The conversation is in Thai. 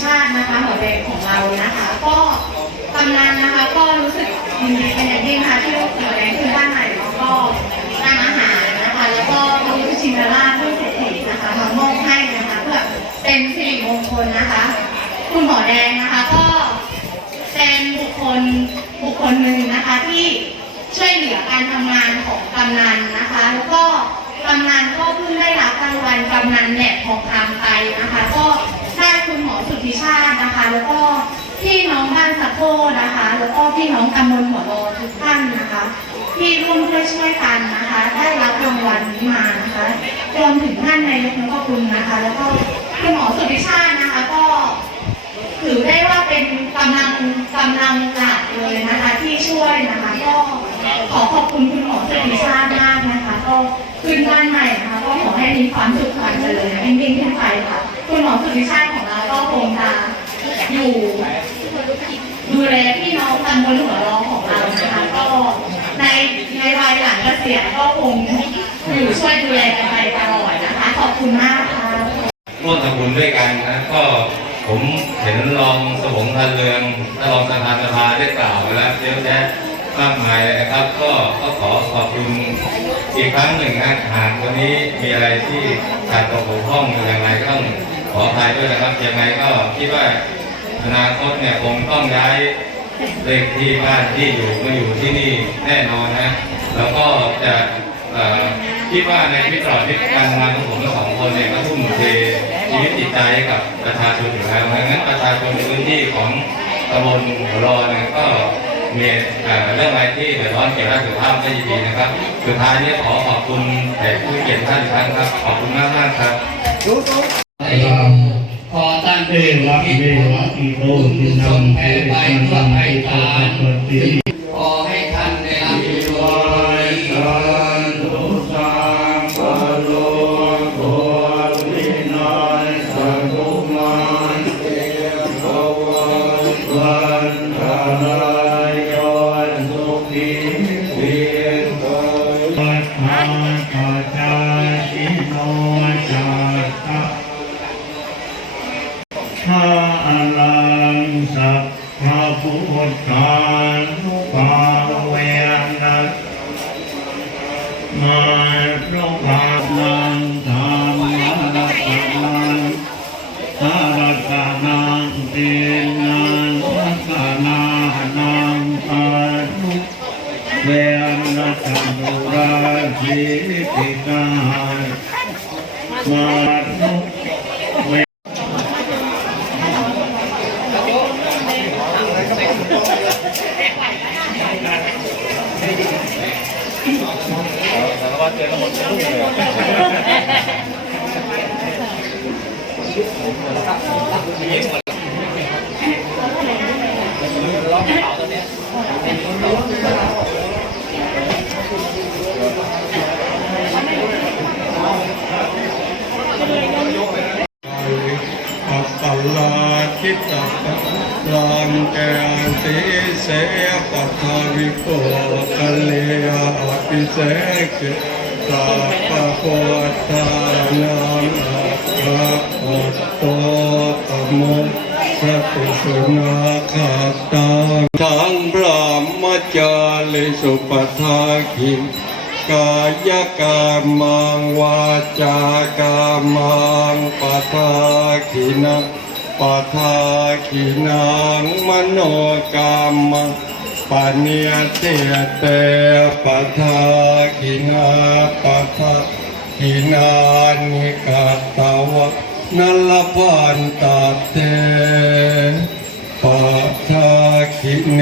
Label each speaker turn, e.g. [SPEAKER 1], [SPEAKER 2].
[SPEAKER 1] ชาตินะคะหมอแดงของเรานะคะ ก็กำนันนะคะก็รู้สึกยินดีเป็นอย่างยิ่งค่ะที่ลูกหมอแดงขึ้นบ้านใหม่แล้วก็นอาหารนะคะ แล้วก็พระพุทธชินราชด้วยเศรษฐีนะคะมามอบให้นะคะเพื่อเป็นสิริมงคลนะคะ คุณหมอแดงนะคะก็เป็นบุคคลบุคคลหนึ่งนะคะที่ช่วยเหลือการทำงานของกำนันนะคะ แล้วก็กำนันก็เพิ่งได้รับรางวัลกำนันแหนบทองคำไปนะคะ ก็ได้คุณหมอสุทธิชาตินะคะ แล้วก็พี่น้ องบ้นะคะ แล้วก็พี่น้องตำบลหัวโลทุกท่านนะคะ ที่ร่วมด้วยช่วยกันนะคะ ได้รับรางวัลนี้มานะคะรวมถึงท่านนายกนุกคุณนะคะ แล้วก็คุณหมอสุทธิชาตินะคะ ก็ถือได้ว่าเป็นกำลังกำลังหลักเลยนะคะ ที่ช่วยนะคะก็ขอขอบคุณคุณหมอสุธิชาติมากนะคะ ก็ขึ้นบ้านใหม่นะคะก็ขอให้มีความสุขความเจริญยิ่งๆขึ้นไปค่ะคุณหมอสุธิชาติของเราก็คงจะอยู่ ดูแลพี่น้องตำบลหัวร้องของเรานะคะ ก็ในในวัยหลังเกษียณก็คงอยู่ช่วยดูแลกันไปตลอดนะคะ ขอบคุณมากค่ะ
[SPEAKER 2] ร่วมทำบุญด้วยกันนะก็ผมเห็นรองสมงพันเรืองและรองประธานสภาได้กล่าวไปแล้วเยอะแยะมากมายเลยนะครับ ก็ก็ขอขอบคุณอีกครั้งหนึ่งนะหากวันนี้มีอะไรที่ขาดตกบกพร่องอย่างไรก็ต้องขออภัยด้วยนะครับยังไงก็คิดว่า อนาคตเนี่ยคงต้องย้ายเลขที่บ้านที่อยู่มาอยู่ที่นี่แน่นอนนะ แล้วก็จะเอ่อคิดว่าในวิตตลอดพิการทำงานของผมทั้งสองคนเนี่ยก็ทุ่มเทชีวิตจิตใจกับประชาชนอยู่แล้วงั้นประชาชนในพื้นที่ของตำบลหัวรอเนี่ยก็มีเรื่องอะไรที่เดือดร้อนเกี่ยวกับสุขภาพก็ยินดีนะครับ สุดท้ายนี้ขอขอบคุณแขกผู้เกียรติท่านอีกครั้งครับ ขอบคุณมากมากครับ
[SPEAKER 3] ตัน
[SPEAKER 4] เอวะเมวะอิโตทินังเอตันตังเอตปฏิ
[SPEAKER 3] ขอให้ท่านได้รับอิ
[SPEAKER 4] วาสันตุสังปะโลโกวินัยสังคุมันเตวันวันทา มาพระบาลังธรรมรัตนังสารตานังเตนังรัตนานังอานุเวนัสนุราชิติกามานุ ปัปปลาคิตาลานแกนติเสปัทาวิโกกัลเล พิเสกสาปะโคตานามอาคาปัตโตปะโมพระตุสุนาคาตังทังพระมจาลิสุปทาคิมกายกรรมังวาจากรรมังปทาขินะปทาขินังมโนกรรมัง ปะเนียเตเตปะทากินาปะทากินานิกาตาวะนัลปันตาเตปัทาคิเน